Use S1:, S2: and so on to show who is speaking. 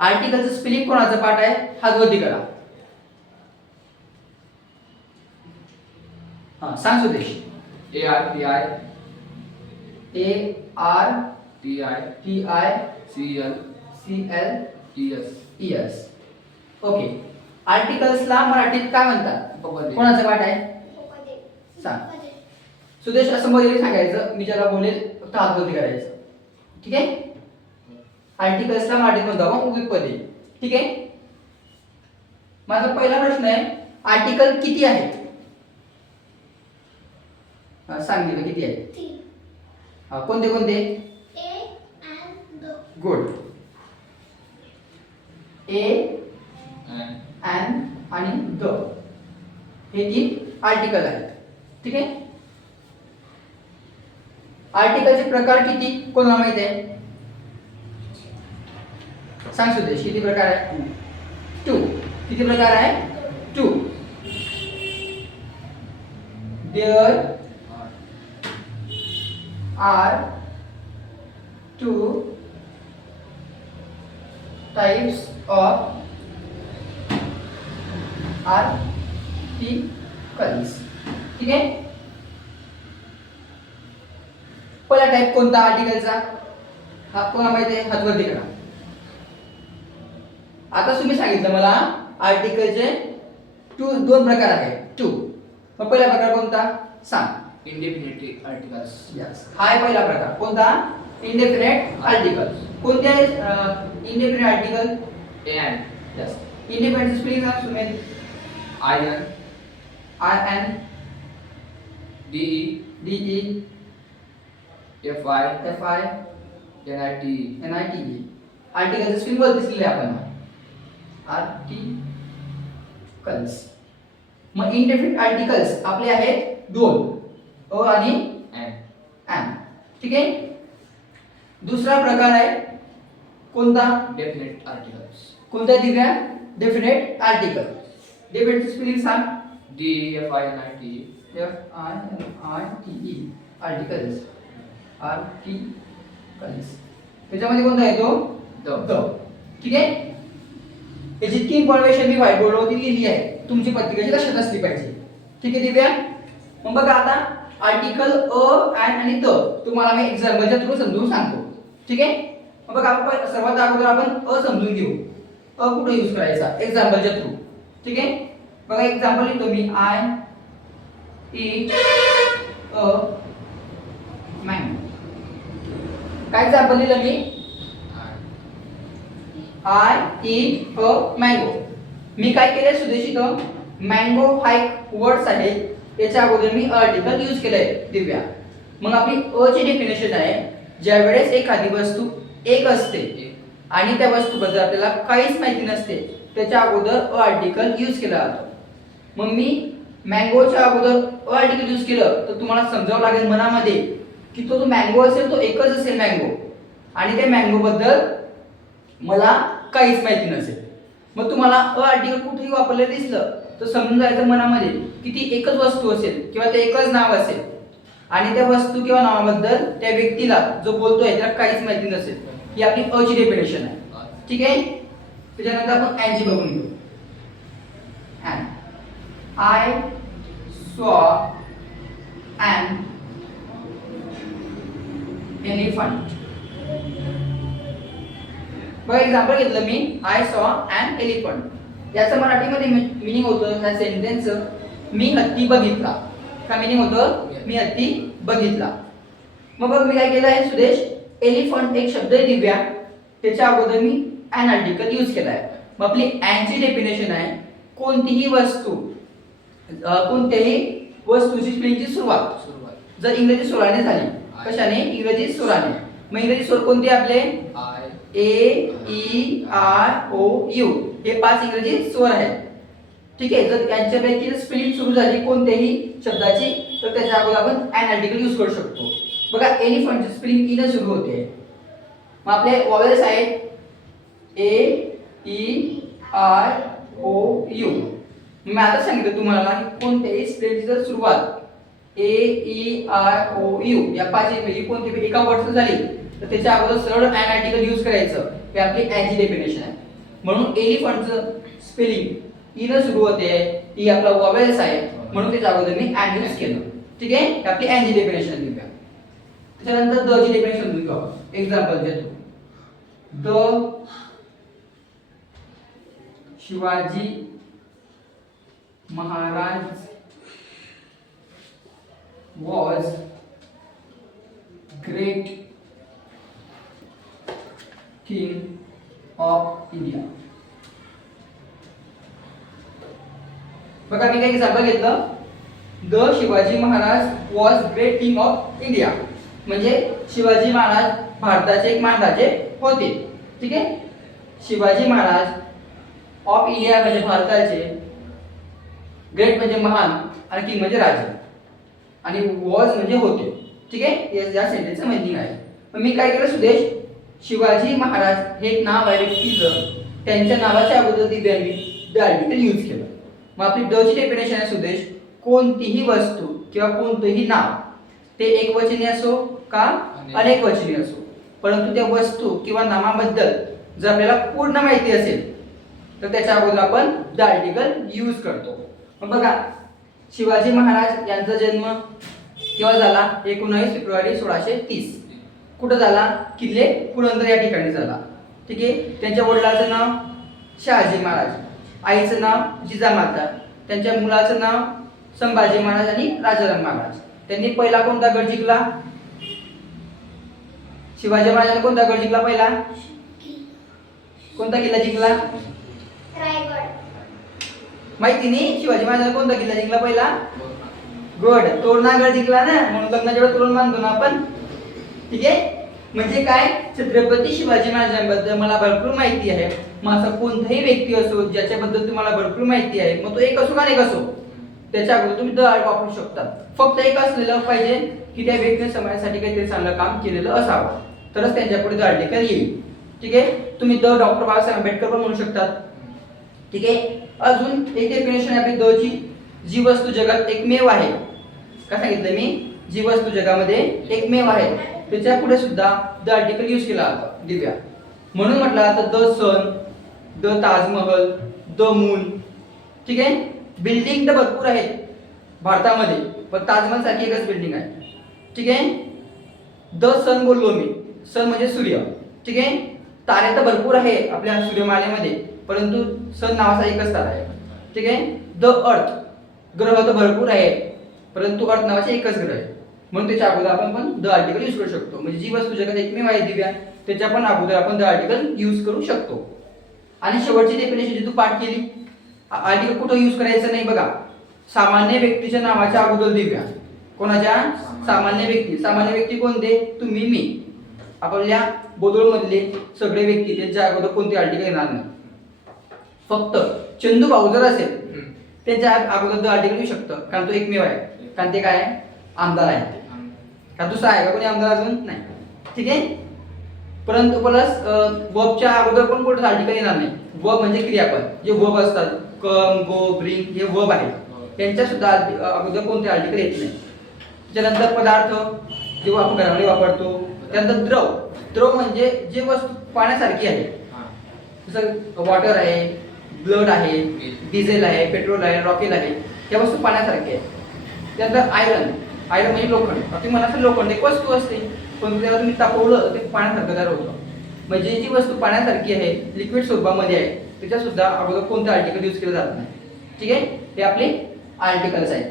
S1: आर्टिकलचं spelling कोणाचा पाठ आहे? वरती करा हा सांग Sudesh.
S2: A R T I
S1: A R
S2: T I
S1: T I
S2: C L
S1: C L
S2: T S
S1: E S okay आर्टिकल्सला मराठीत काय म्हणतात. कोणाचा पाठ आहे? सांग. सुदेश असं मध्ये सांगायचं मी ज्याला बोलेल फक्त हात वरती करायचं. ठीक आहे? आर्टिकल्सला मराठीत म्हणतो आपण उपपदे ठीक आहे? माझा पहिला प्रश्न आहे आर्टिकल किती आहेत सांग दिलं किती आहेत हा, कोणते कोणते? गुड. ए अँड आणि द. हे तीन आर्टिकल आहेत. ठीक आहे? आर्टिकलचे प्रकार किती? कोणाला माहीत आहे? सांग सुदेश किती प्रकार आहे? टू किती प्रकार आहे? Two there are. Two types of articles ठीक आहे? पहिला टाइप कोणता आर्टिकलचा हा कोणा माहिती आहे? हातवरती करा आता तुम्ही सांगितलं मला आर्टिकलचे टू दोन प्रकार आहेत. टू मग पहिला प्रकार कोणता? सांग.
S2: इंडिपेंडेंट आर्टिकल्स
S1: यस हा आहे पहिला प्रकार. कोणता? इंडिपेंडेंट आर्टिकल कोणते आहे independent article
S2: A N
S1: yes independent spelling सांग Sumel
S2: I N
S1: I N
S2: D E
S1: D E
S2: F I
S1: F I
S2: N I T
S1: N I T आर्टिकलचं स्क्रीनवर दिसलेले आपण. आर्टिकल्स मग इंडिपेंडेंट आर्टिकल्स आपले आहेत दोन. अ आणि ठीक आहे? दुसरा प्रकार आहे कोणता?
S2: डेफिनेट आर्टिकल्स
S1: कोणत्या Divya? Definite article definite spelling सांग.
S2: D F I N I T
S1: F I N I T E articles articles त्याच्यामध्ये कोणता येतो
S2: द
S1: द ठीक आहे? हे जितकी इन्फॉर्मेशन मी व्हाईट बोर्डवरती लिहिली आहे. तुमची पत्रिकेची लक्षात असली पाहिजे. ठीक आहे दिव्या? मग बघा आता आर्टिकल अ अँड आणि द. तुम्हाला मी एक्झाम्पलच्या थ्रू समजून सांगतो. ठीक आहे? मग बघा आपण सर्वात अगोदर आपण अ समजून घेऊ. अ कुठे यूज करायचा? एक्झाम्पलच्या थ्रू ठीक आहे? बघा एक्झाम्पल लिहितो मी. आय ई अ मॅम काय एक्झाम्पल लिहिलं मी? आय इट अ मँगो मी काय केलंय सुदेशित मँगो हा एक वर्ड्स आहे. याच्या अगोदर मी आर्टिकल यूज केलंय दिव्या. मग आपली अ ची डेफिनेशन आहे ज्या वेळेस एखादी वस्तू एक असते आणि त्या वस्तूबद्दल आपल्याला काहीच माहिती नसते त्याच्या अगोदर अ आर्टिकल यूज केला जातो. मग मी मँगोच्या अगोदर अ आर्टिकल यूज केलं तर तुम्हाला समजावं लागेल मनामध्ये की तो जो मँगो असेल तो एकच असेल मँगो आणि त्या मँगोबद्दल मला काहीच माहिती नसेल. मग तुम्हाला अ आर्टिकल कुठेही वापरलेलं दिसलं तर समजून जायचं मनामध्ये की ती एकच वस्तू असेल किंवा ते एकच नाव असेल. आणि त्या वस्तू किंवा नावाबद्दल त्या व्यक्तीला जो बोलतोय त्याला काहीच माहिती नसेल. ही आपली अची डेफिनेशन आहे. ठीक आहे? त्याच्यानंतर आपण अँची बघून घेऊ. I saw and elephant. बघा एक्झाम्पल घेतलं मी आय सॉ अँड एलिफंट याचं मराठीमध्ये मिनिंग होतं ह्या सेंटेन्स मी हत्ती बघितला. का मिनिंग होतं? मी हत्ती बघितला. मग बघ मी काय केलं आहे सुदेश? एलिफंट एक शब्द आहे दिव्या. त्याच्या अगोदर मी अन आर्टिकल यूज केला आहे. मग आपली अँची डेफिनेशन आहे कोणतीही वस्तू कोणत्याही वस्तूची स्पेलिंगची सुरुवात.
S2: सुरुवात.
S1: जर इंग्रजी स्वराने झाली. कशाने? इंग्रजी स्वराने मग इंग्रजी स्वर कोणते आपले? A E R O U हे पाच इंग्रजी स्वर आहेत. ठीक आहे? जर त्यांच्यापैकी स्पेलिंग सुरू झाली कोणत्याही शब्दाची तर त्याच्या अगोदर आपण अन आर्टिकल यूज करू शकतो. बघा एलिफंटची स्पेलिंग इन सुरू होते. मग आपले वॉवेल्स आहेत. A E R O U मी आता सांगितलं तुम्हाला की कोणत्याही स्पेलिंगची जर सुरुवात A E R O U या पाच पैकी कोणती एका वर्ष झाली तर त्याच्या अगोदर सरळ अन आर्टिकल यूज करायचं. हे आपली अँची डेफिनेशन आहे. म्हणून एलिफंटचं स्पेलिंग ईनं सुरू होते. ही आपला वॉवेल्स आहे. म्हणून त्याच्या अगोदर मी अँड यूज केलं. ठीक आहे? आपली अँजी डेफिनेशन लिहूया त्याच्यानंतर द ची डेफिनेशन लिहूया एक्झाम्पल देतो. The Shivaji Maharaj was great king of India. बघा मी काय एक्झाम्पल घेतलं. The Shivaji Maharaj was great king of India म्हणजे शिवाजी महाराज भारताचे एक महाराजे होते. ठीक आहे? शिवाजी महाराज ऑफ इंडिया म्हणजे भारताचे ग्रेट म्हणजे महान आणि किंग म्हणजे राजा. आणि वॉज म्हणजे होते. ठीक आहे? या- या सेंटेन्सचं माहिती आहे. मग मी काय केलं सुदेश? शिवाजी महाराज हे एक नाव आहे व्यक्तीचं. त्यांच्या नावाच्या अगोदर दिव्यांनी द आर्टिकल यूज केलं. मग आपली ड ची डेफिनेशन आहे सुदेश. कोणतीही वस्तू किंवा कोणतंही नाव ते एक वचनी असो का
S2: अनेक.
S1: अनेक वचनी असो. परंतु त्या वस्तू किंवा नामाबद्दल जर आपल्याला पूर्ण माहिती असेल तर त्याच्या अगोदर आपण द आर्टिकल यूज करतो. मग बघा शिवाजी महाराज यांचा जन्म केव्हा झाला? एकोणावीस फेब्रुवारी सोळाशे तीस. कुठं झाला? किल्ले पुरंदर या ठिकाणी झाला. ठीक आहे? त्यांच्या वडिलाचं नाव शहाजी महाराज. आईचं नाव जिजामाता त्यांच्या मुलाचं नाव संभाजी महाराज आणि राजाराम महाराज. त्यांनी पहिला कोणता गड जिंकला? शिवाजी महाराजांनी कोणता गड जिंकला पहिला? कोणता किल्ला जिंकला? माहिती नाही? शिवाजी महाराजांनी कोणता किल्ला जिंकला पहिला? गड. तोरणा गड जिंकला ना? म्हणून लग्नाच्या वेळेस तोरण बांधतो ना आपण? ठीक आहे? म्हणजे काय? छत्रपती शिवाजी महाराजांबद्दल मला भरपूर माहिती आहे. मग असं कोणताही व्यक्ती असो ज्याच्याबद्दल तुम्हाला भरपूर माहिती आहे मग तो एक असो का एक असो त्याच्या अगोदर तुम्ही द आर्ट वापरू शकता. फक्त एक असलेलं पाहिजे की त्या व्यक्तीने समाजासाठी काहीतरी चांगलं काम केलेलं असावं. तरच त्यांच्यापुढे द आर्टिकल येईल. ठीक आहे? तुम्ही द डॉक्टर बाबासाहेब आंबेडकर पण म्हणू शकतात. ठीक आहे? अजून एक डेफिनेशन आहे आपली द ची जी वस्तू जगात एकमेव आहे. काय सांगितलं मी? जी वस्तू जगामध्ये एकमेव आहे. त्याच्या पुढे सुद्धा द आर्टिकल यूज केला दिव्या. म्हणून म्हटलं तर the sun the Taj Mahal the moon ठीक आहे? बिल्डिंग तर भरपूर आहेत भारतामध्ये पण ताजमहल सारखी एकच बिल्डिंग आहे. ठीक आहे? द सन बोललो मी. सन म्हणजे सूर्य. ठीक आहे? तारे तर भरपूर आहे आपल्या सूर्यमालेमध्ये परंतु सन नावाचा एकच तारा आहे. ठीक आहे? The earth. ग्रह तर भरपूर आहे परंतु अर्थ नावाचे एकच ग्रह आहे. म्हणून त्याच्या अगोदर आपण पण द आर्टिकल यूज करू शकतो. म्हणजे जी वस्तू जगात एकमेव आहे दिव्या त्याच्या पण अगोदर आपण द आर्टिकल यूज करू शकतो. आणि शेवटची डेफिनेशन जी तू पाठ केली आर्टिकल कुठं यूज करायचं नाही बघा. सामान्य व्यक्तीच्या नावाच्या अगोदर दिव्या. कोणाच्या? सामान्य. व्यक्ती. सामान्य व्यक्ती कोणते? तुम्ही मी. आपल्या बोदोळमधले सगळे व्यक्ती त्यांच्या अगोदर कोणते आर्टिकल येणार नाही. फक्त चंदू भाऊ जर असेल त्यांच्या अगोदर आर्टिकल येऊ शकतं कारण तो एकमेव आहे. कारण ते काय आहे? आमदार आहे का दुसरा आहे का कोणी आमदार अजून? नाही. ठीक आहे? परंतु प्लस वर्बच्या अगोदर पण कोणतं आर्टिकल येणार नाही. वर्ब म्हणजे क्रियापद. जे वर्ब असतात कम गो ब्रिंग हे वर्ब आहेत. त्यांच्या सुद्धा आर्टि- अगोदर कोणते आर्टिकल येत नाही. त्याच्यानंतर पदार्थ जे आपण घरामध्ये वापरतो त्यानंतर द्रव. द्रव म्हणजे जे वस्तू पाण्यासारखी आहे. जसं वॉटर आहे ब्लड आहे डिझेल आहे पेट्रोल आहे रॉकेल आहे त्या वस्तू पाण्यासारखी आहे त्यानंतर आयरन आयरन म्हणजे लोखंड. तुम्ही मला असं लोखंड एक वस्तू असते. पण त्याला तुम्ही तापवलं ते पाण्यासारखं तयार होतं. म्हणजे जी वस्तू पाण्यासारखी आहे लिक्विड स्वरूपामध्ये आहे त्याच्यासुद्धा अगोदर कोणतं आर्टिकल यूज केलं जात नाही. ठीक आहे? हे आपले आर्टिकल्स आहेत.